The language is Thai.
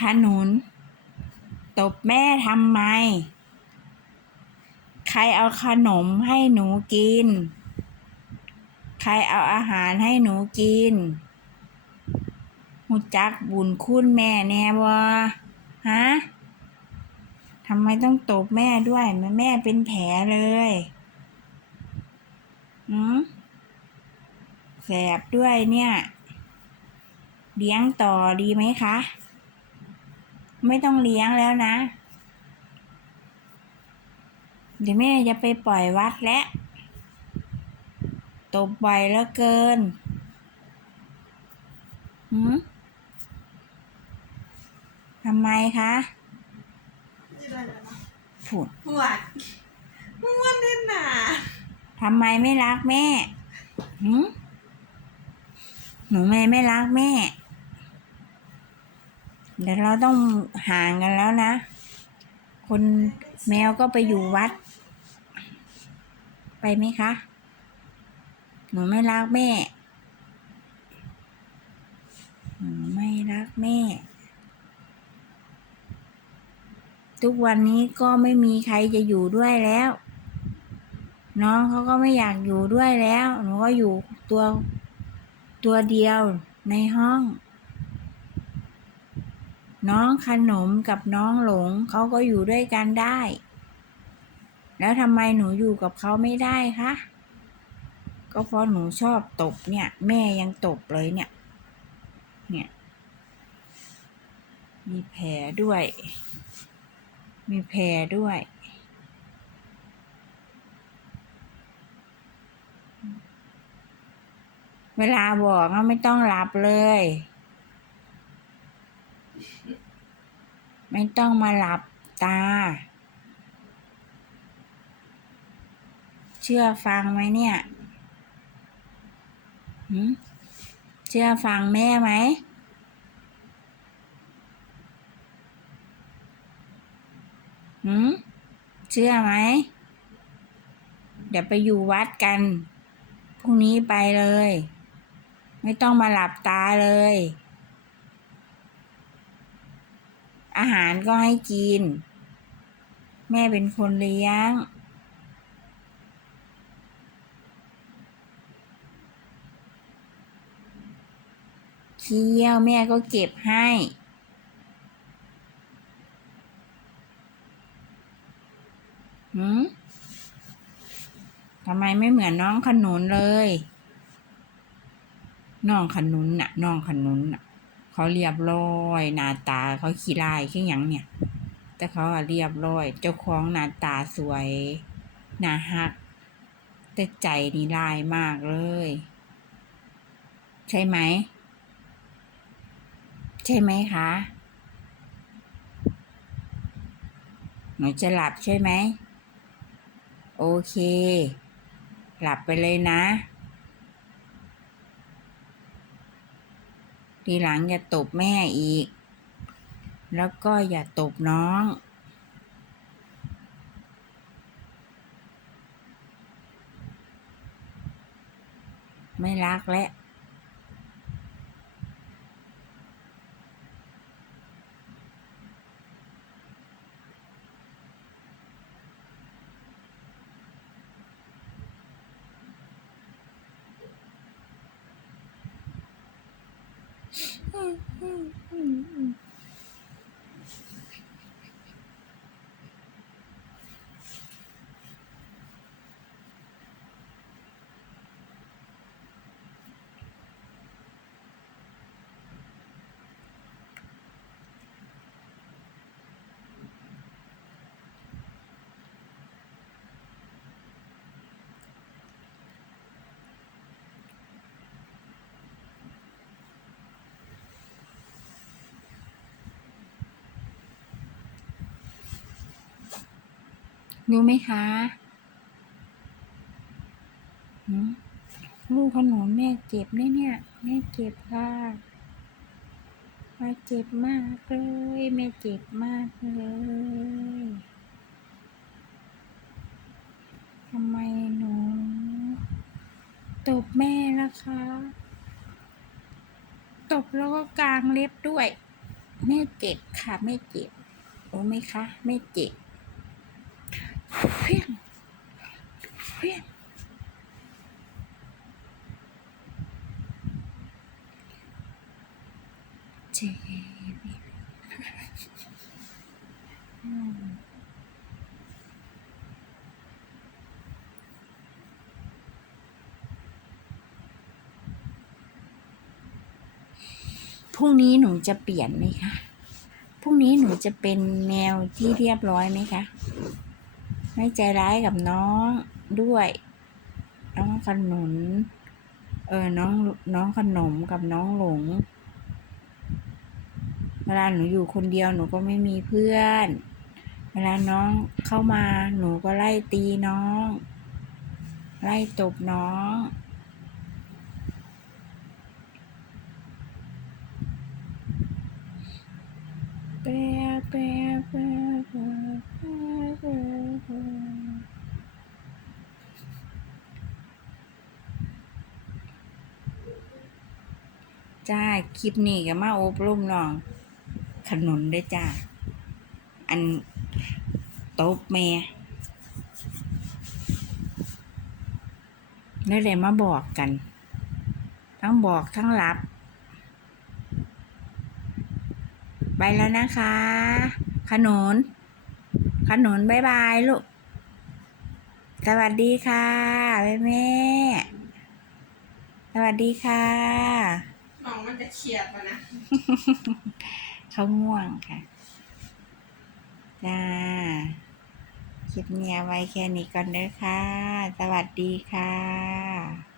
ขนุน ตบแม่ทำไม ใครเอาขนมให้หนูกิน ใครเอาอาหารให้หนูกินหูจักบุญคุณแม่แน่บ่ฮะทำไมต้องตบแม่ด้วยแม่แม่เป็นแผลเลยหืมแสบด้วยเนี่ย เลี้ยงต่อดีไหมคะ ไม่ต้องเลี้ยงแล้วนะ เดี๋ยวแม่จะไปปล่อยวัดแล้วตบบ่อยแล้วเกินหืมทำไมคะพูดหวดม่วนแน่นหนาทำไมไม่รักแม่หืมหนูไม่ไม่รักแม่ เดี๋ยวเราต้องห่างกันแล้วนะ คนแมวก็ไปอยู่วัด ไปไหมคะ หนูไม่รักแม่ หนูไม่รักแม่ ทุกวันนี้ก็ไม่มีใครจะอยู่ด้วยแล้ว น้องเขาก็ไม่อยากอยู่ด้วยแล้ว หนูก็อยู่ตัวตัวเดียวในห้อง น้องขนมกับน้องหลงเขาก็อยู่ด้วยกันได้ แล้วทำไมหนูอยู่กับเขาไม่ได้คะ ก็เพราะหนูชอบตบเนี่ย แม่ยังตบเลยเนี่ย เนี่ย มีแผลด้วย มีแผลด้วยเวลาบอกก็ไม่ต้องหลับเลย ไม่ต้องมาหลับตา เชื่อฟังไหมเนี่ยหืมเชื่อฟังแม่ไหม หืมเชื่อไหม เดี๋ยวไปอยู่วัดกัน พรุ่งนี้ไปเลย ไม่ต้องมาหลับตาเลย อาหารก็ให้กิน แม่เป็นคนเลี้ยง เคี้ยวแม่ก็เก็บให้ หืมทำไมไม่เหมือนน้องขนุนเลย น้องขนุนน่ะ น้องขนุนน่ะ เขาเรียบร้อยหน้าตาเขาขี้ลายแค่ยังเนี่ย แต่เขาเรียบร้อย เจ้าของหน้าตาสวยหน้าฮัก แต่ใจนี่ลายมากเลย ใช่ไหม ใช่ไหมคะ หนูจะหลับใช่ไหม โอเค หลับไปเลยนะ ทีหลังอย่าตบแม่อีก แล้วก็อย่าตบน้อง ไม่รักแล้ ว รู้ไหมคะลูกขนุนแม่เจ็บเนี่ยเนี่ย แม่เจ็บค่ะแม่เจ็บมากเลยแม่เจ็บมากเลยทำไมหนูตบแม่ล่ะคะ ตบแล้วก็กางเล็บด้วยไม่เจ็บค่ะไม่เจ็บรู้ไหมคะไม่เจ็บ เพี้ยงเพี้ยงเจ็บอืมพรุ่งนี้หนูจะเปลี่ยนไหมคะ พรุ่งนี้หนูจะเป็นแนวที่เรียบร้อยไหมคะ ไม่ใจร้ายกับน้องด้วย น้องขนุน เออ น้อง น้องขนมกับน้องหลง เวลาหนูอยู่คนเดียวหนูก็ไม่มีเพื่อน เวลาน้องเข้ามาหนูก็ไล่ตีน้อง ไล่ตบน้องแปะแปะแปะแปะแปะแปะแปะ จ้า คลิปนี้ก็มาอบรมน้องขนุนด้วยจ้า อันตบแม่นี่เลยมาบอกกัน ทั้งบอกทั้งรับ ไปแล้วนะคะ ขนุนขนุนบายบายลูก สวัสดีค่ะแม่แม่สวัสดีค่ะ เฉียดมานะ เขาง่วงค่ะจ้าคลิปเนี้ยไว้แค่นี้ก่อนเด้อค่ะ สวัสดีค่ะ